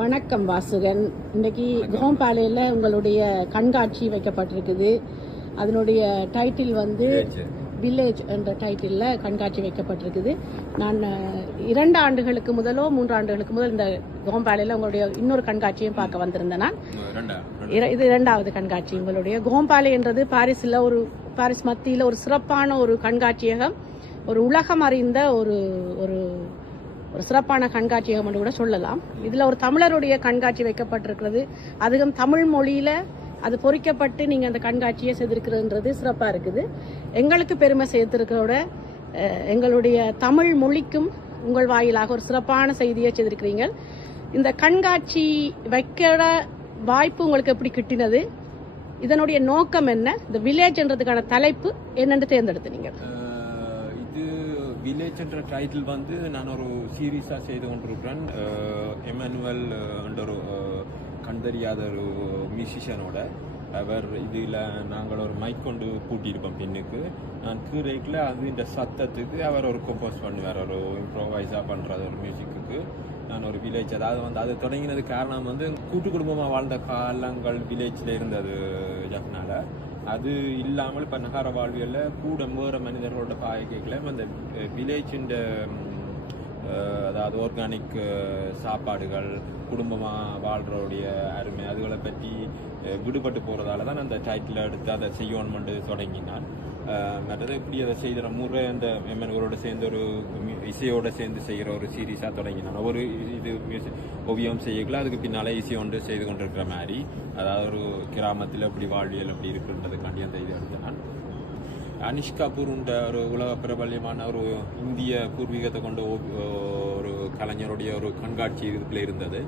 வணக்கம் வாசுகன். இன்னைக்கு கோம்பாலையில் உங்களுடைய கண்காட்சி வைக்கப்பட்டிருக்குது. அதனுடைய டைட்டில் வந்து வில்லேஜ் என்ற டைட்டிலில் கண்காட்சி வைக்கப்பட்டிருக்குது. நான் 2 ஆண்டுகளுக்கு முதலோ 3 ஆண்டுகளுக்கு முதல் இந்த கோம்பாலையில் உங்களுடைய இன்னொரு கண்காட்சியும் பார்க்க வந்திருந்தேன். நான் இது 2வது கண்காட்சி. உங்களுடைய கோம்பாலை என்றது பாரிஸ் மத்தியில் ஒரு சிறப்பான ஒரு கண்காட்சியகம், ஒரு உலகம் அறிந்த ஒரு ஒரு ஒரு சிறப்பான கண்காட்சியகம் என்று கூட சொல்லலாம். இதில் ஒரு தமிழருடைய கண்காட்சி வைக்கப்பட்டிருக்கிறது. அதுவும் தமிழ் மொழியில் அது பொறிக்கப்பட்டு நீங்கள் அந்த கண்காட்சியை செய்திருக்கிறதுன்றது சிறப்பாக இருக்குது. எங்களுக்கு பெருமை சேர்த்திருக்கிறோட எங்களுடைய தமிழ் மொழிக்கும் உங்கள் வாயிலாக ஒரு சிறப்பான செய்தியை செய்திருக்கிறீங்க. இந்த கண்காட்சி வைக்கிற வாய்ப்பு உங்களுக்கு எப்படி கிட்டினது? இதனுடைய நோக்கம் என்ன? இந்த வில்லேஜ்ன்றதுக்கான தலைப்பு என்னென்று தேர்ந்தெடுத்தீங்க? வில்லேஜ் என்ற டைட்டில் வந்து நான் ஒரு சீரீஸாக செய்து கொண்டிருக்கிறேன். எமானுவல் என்ற ஒரு கண்டறியாத ஒரு மியூசிஷியனோட அவர் இதில் நாங்கள் ஒரு மைக் கொண்டு பூட்டியிருப்போம் பின்னுக்கு. நான் கீரைக்கில் அது இந்த சத்தத்துக்கு அவர் ஒரு கம்போஸ் பண்ணுவார், ஒரு இம்ப்ரோவைஸாக பண்ணுறது ஒரு மியூசிக்கு. நான் ஒரு வில்லேஜ், அதாவது வந்து அது தொடங்கினது காரணம் வந்து கூட்டு குடும்பமாக வாழ்ந்த காலங்கள் வில்லேஜில் இருந்தது ஜப்னால. அது இல்லாமல் இப்போ நகர வாழ்வியலில் கூட வேறு மனிதர்களோட பாய்க்கைகளை அந்த வில்லேஜின் அதாவது ஆர்கானிக் சாப்பாடுகள், குடும்பமாக வாழ்கிறோடைய அருமை, அதுகளை பற்றி விடுபட்டு போகிறதால தான் அந்த டைட்டில் எடுத்து அதை செய்யணுமென்று தொடங்கினான். மற்றது எப்படி அதை செய்கிற முறை அந்த எம்என்களோட சேர்ந்து ஒரு இசையோடு சேர்ந்து செய்கிற ஒரு சீரீஸாக தொடங்கினான். ஒரு இது ஓவியம் செய்யல, அதுக்கு பின்னால் இசை ஒன்று செய்து கொண்டிருக்கிற மாதிரி, அதாவது ஒரு கிராமத்தில் எப்படி வாழ்வியல் எப்படி இருக்குன்றதுக்காண்டி அந்த இதை எடுத்து நான். அனிஷ் கபூர்ன்ற ஒரு உலக பிரபல்யமான ஒரு இந்திய பூர்வீகத்தை கொண்ட ஒரு கலைஞருடைய ஒரு கண்காட்சி இதுக்குள்ளே இருந்தது.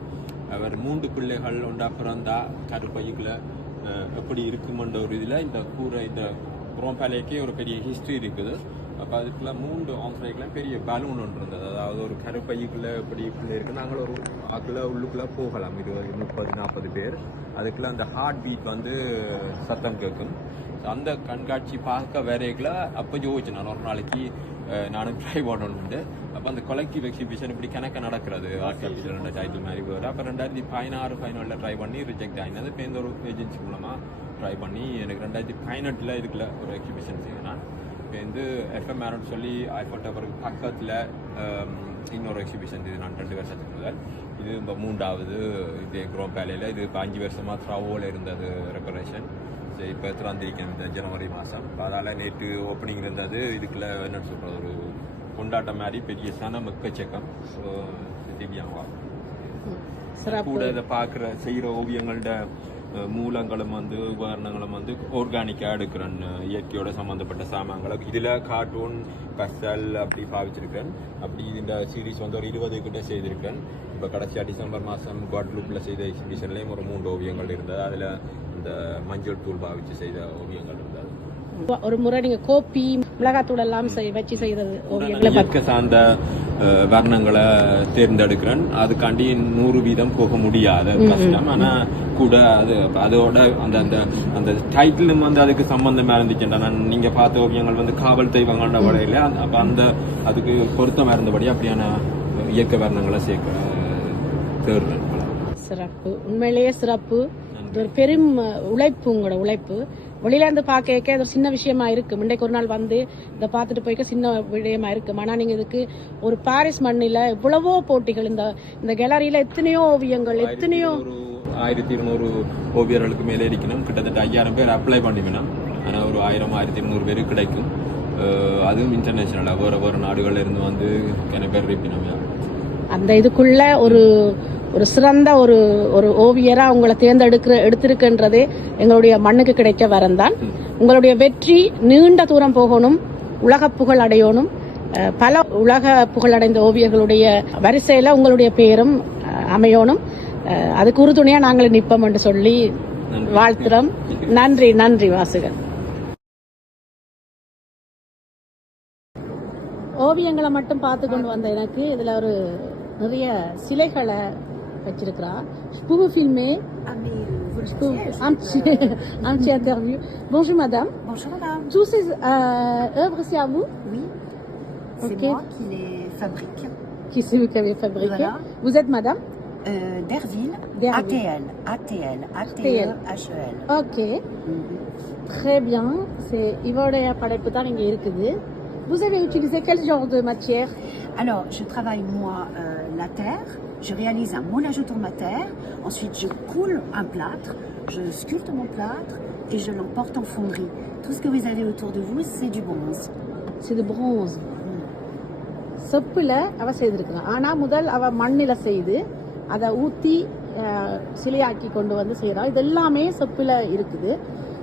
அவர் 3 பிள்ளைகள் ஒன்றா பிறந்தா கருப்பைக்குள்ள எப்படி இருக்குமென்ற ஒரு இதில் இந்த கூரை இந்த கோம்பாலைக்கே ஒரு பெரிய ஹிஸ்ட்ரி இருக்குது. அப்போ அதுக்குள்ள 3 ஆம்ஸ்லைக்கெலாம் பெரிய பலூன் ஒன்று இருந்தது. அதாவது ஒரு கருப்பைக்குள்ளே எப்படி இப்படி இருக்குது, நாங்கள் ஒரு ஆக்குள்ள உள்ளுக்குள்ளே போகலாம், 20, 30, 40 பேர். அதுக்குள்ளே அந்த ஹார்ட் பீட் வந்து சத்தம் கேட்கும். அந்த கண்காட்சி பார்க்க வரைக்குள்ள அப்போ யோசிச்சு நான் ஒரு நாளைக்கு நானும் ட்ரை பண்ணணுண்டு. அப்போ அந்த கலெக்டிவ் எக்ஸிபிஷன் இப்படி கணக்க நடக்கிறது ஆர்கிடெக்சர் டைட்டில் மாதிரி வேறு. அப்போ 2016 ஃபைனலில் ட்ரை பண்ணி ரிஜெக்ட் ஆகினது. இப்போ இந்த ஒரு ஏஜென்சி மூலமாக ட்ரை பண்ணி எனக்கு 2018 இதுக்குள்ள ஒரு எக்ஸிபிஷன் செய்யணும். இப்போ வந்து எஃப்எம் ஆர்னு சொல்லி ஐஃபோன் டவருக்கு பக்கத்தில் இன்னொரு எக்ஸிபிஷன் இது நான் 2 வருஷத்துக்கு முதல். இது இப்போ 3வது இது கோம்பாலையில். இது இப்போ 5 வருஷமாக த்ராவோவில் இருந்தது ரெப்பரேஷன். இப்போ திறந்திருக்கேன் இந்த ஜனவரி மாதம். அதனால் நேற்று ஓப்பனிங் இருந்தது. இதுக்குள்ள என்னென்னு சொல்கிறது, ஒரு கொண்டாட்டம் மாதிரி பெரிய சனம் எக்கச்சக்கம். ஸோ திவ்யாவா கூட இதை பார்க்குற செய்கிற ஓவியங்களோட மூலங்களும் வந்து உபகரணங்களும் வந்து ஆர்கானிக்காக எடுக்கிறேன், இயற்கையோட சம்மந்தப்பட்ட சாமான்களை. இதில் கார்ட்டூன் பஸ்டல் அப்படி பாவிச்சிருக்கேன். அப்படி இந்த சீரீஸ் வந்து ஒரு 20 கிட்ட செய்திருக்கேன். இப்போ கடைசியாக டிசம்பர் மாதம் குவாடலூப்பில் செய்த எக்ஸிபிஷன்லேயும் ஒரு 3 ஓவியங்கள் இருந்தது. அதில் இந்த மஞ்சள் தூள் பாவிச்சு செய்த ஓவியங்கள் இருந்தது. ஒரு முறை நீங்க கோப்பி மிளகாத்தூள் எல்லாம் வச்சு செய்யறது ஓவியங்களை சார்ந்த வர்ணங்களை தேர்ந்தெடுக்கிறேன். அதுக்காண்டி 100% போக முடியாது, கஷ்டம். ஆனா கூட அதோட அந்த அந்த அந்த டைட்டிலும் வந்து அதுக்கு சம்பந்தமா இருந்துச்சுன்னா, நான் நீங்க பார்த்த ஓவியங்கள் வந்து காவல் தெய்வங்கள்ட வரையில அப்ப அந்த அதுக்கு பொருத்தமா இருந்தபடி அப்படியான இயக்க வர்ணங்களை சேர்க்க தேர்றேன். சிறப்பு, உண்மையிலேயே சிறப்பு. ஒரு பெரும் உழைப்பு, உங்களோட உழைப்பு. வெளியில இருந்து பார்க்க ஒரு சின்ன விஷயமா இருக்கு. இன்றைக்கு ஒரு நாள் வந்து இதை பார்த்துட்டு போய்க்க சின்ன விஷயமா இருக்கு. ஆனா நீங்க இதுக்கு ஒரு பாரிஸ் மண்ணில எவ்வளவோ போட்டிகள், இந்த கேலரியில எத்தனையோ ஓவியங்கள், எத்தனையோ 1200 ஓவியர்களுக்கு மேலே இருக்கணும். கிட்டத்தட்ட 5000 பேர் அப்ளை பண்ணிக்கணும். ஆனால் ஒரு 1000-1200 பேருக்கு கிடைக்கும். அதுவும் இன்டர்நேஷனலா வேற நாடுகள்ல இருந்து வந்து நிறைய பேர் இருப்பினோம். அந்த இதுக்குள்ள ஒரு சிறந்த ஒரு ஓவியரா உங்களை எடுத்திருக்கின்றதே எங்களுடைய மண்ணுக்கு கிடைக்க வரந்தான். உங்களுடைய வெற்றி நீண்ட தூரம் போகணும், உலக புகழ் அடையணும். பல உலக புகழடைந்த ஓவியர்களுடைய வரிசையில உங்களுடைய பெயரும் அமையணும். அதுக்கு உறுதுணையா நாங்கள் நிற்போம் என்று சொல்லி வாழ்த்துறோம். நன்றி, நன்றி வாசுகன். ஓவியங்களை மட்டும் பார்த்து கொண்டு வந்த எனக்கு இதுல ஒரு நிறைய சிலைகளை வச்சிருக்கிறா. Pour vous filmer. Un petit interview. Bonjour madame. Bonjour madame. Tous ces œuvres, c'est à vous? Oui. C'est moi qui les fabrique. Qui c'est vous qui avez fabriqué? Voilà. Vous êtes madame? Derville, Derville. ATL, ATEHEL. Ok, très bien. C'est இவருடைய படைப்பு தான் இங்க இருக்குது. Vous avez utilisé quel genre de matière? Alors, je travaille moi la terre, je réalise un moulage autour de ma terre, ensuite je coule un plâtre, je sculpte mon plâtre et je l'emporte en fonderie. Tout ce que vous avez autour de vous, c'est du bronze. C'est de bronze. செப்புல அவ செய்திருக்கிறான். ஆனா முதல் அவ மண்ணில செய்து அதை ஊத்தி சிலையாக்கி கொண்டு வந்து செய்யறா. இது எல்லாமே செப்புல இருக்குது.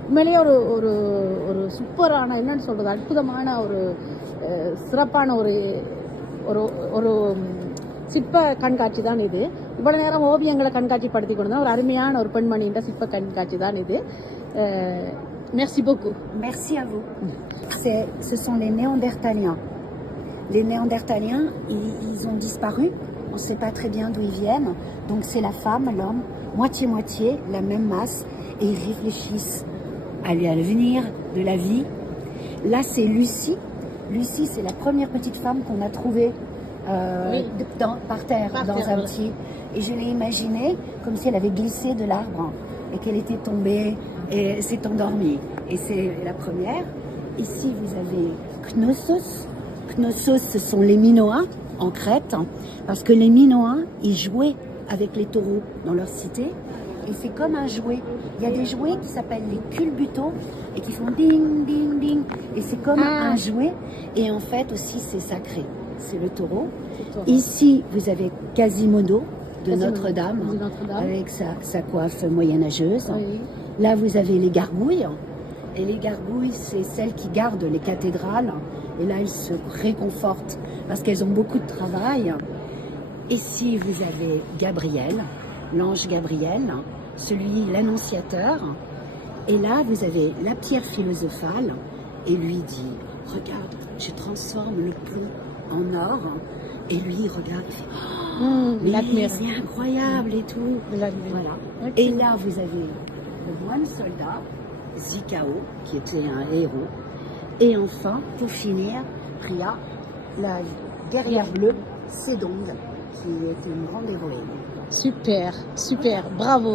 உண்மையிலேயே ஒரு ஒரு ஒரு சூப்பரான என்னன்னு சொல்றது அற்புதமான ஒரு சிறப்பான ஒரு ஒரு ஒரு சிற்ப கண்காட்சி தான் இது. இவ்வளவு நேரம் ஓவியங்களை கண்காட்சிப்படுத்தி கொண்டு ஒரு அருமையான ஒரு பெண்மணின்ற சிற்ப கண்காட்சி தான் இது. Merci beaucoup. Merci à vous. Ce sont les Néandertaliens. Les Néandertaliens, ils ont disparu. On ne sait pas très bien d'où ils viennent. Donc c'est la femme, l'homme, moitié-moitié, la même masse. Et ils réfléchissent à l'avenir de la vie. Là, c'est Lucie. Lucie, c'est la première petite femme qu'on a trouvée par terre, dans un petit... Et je l'ai imaginée comme si elle avait glissé de l'arbre et qu'elle était tombée et s'est endormie. Et c'est la première. Ici, vous avez Knossos. Knossos, ce sont les Minoens en Crète, parce que les Minoens, ils jouaient avec les taureaux dans leur cité. Et c'est comme un jouet. Il y a des jouets qui s'appellent les culbutos et qui font ding, ding, ding. Et c'est comme un jouet. Et en fait aussi, c'est sacré. C'est le taureau. Ici, vous avez Quasimodo de Notre-Dame, avec sa coiffe moyenâgeuse. Oui. Là, vous avez les gargouilles. Et les gargouilles, c'est celles qui gardent les cathédrales. Et là, elles se réconfortent parce qu'elles ont beaucoup de travail. Ici, vous avez Gabriel, l'ange Gabriel, l'annonciateur. Et là, vous avez la pierre philosophale. Et lui dit, regarde, je transforme le plomb en or. Et lui, il regarde, il fait, mais c'est incroyable et tout. Voilà. Okay. Et là, vous avez le moine soldat, Zikao, qui était un héros. Et enfin, pour finir, Priya, la guerrière bleue, Sédong, qui était une grande héroïne. Super, super, bravo.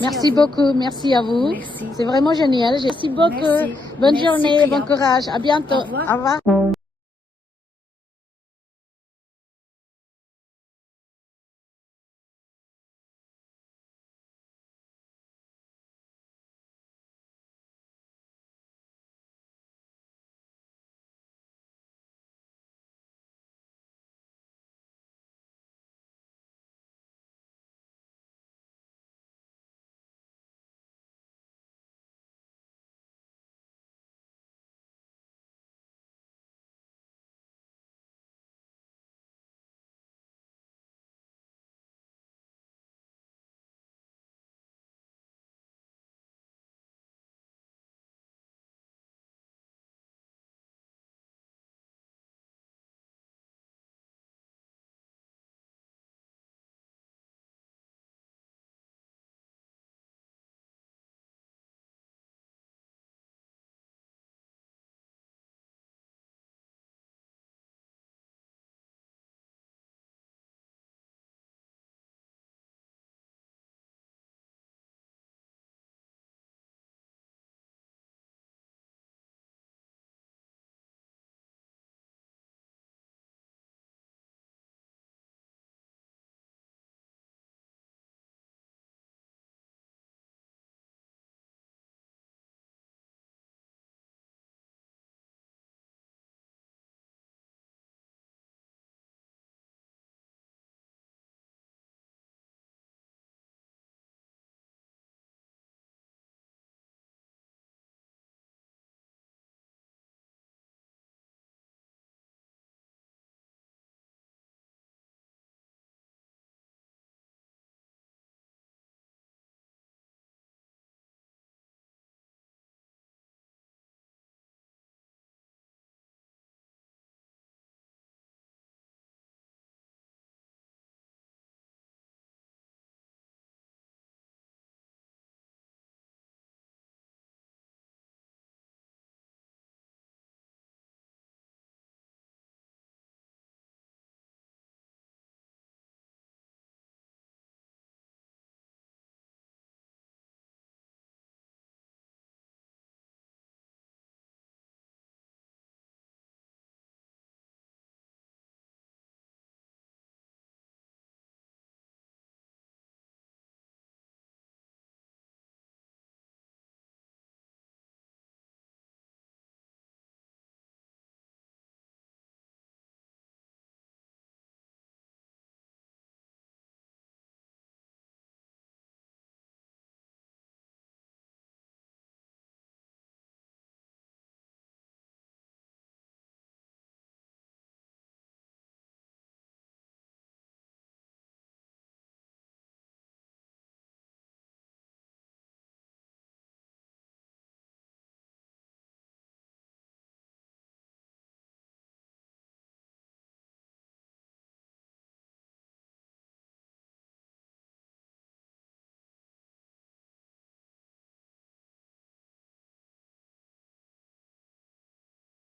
Merci beaucoup, merci à vous. Merci. C'est vraiment génial. Merci beaucoup. Merci. Bonne Merci, journée, Priya. bon courage. À bientôt. Au revoir. Au revoir.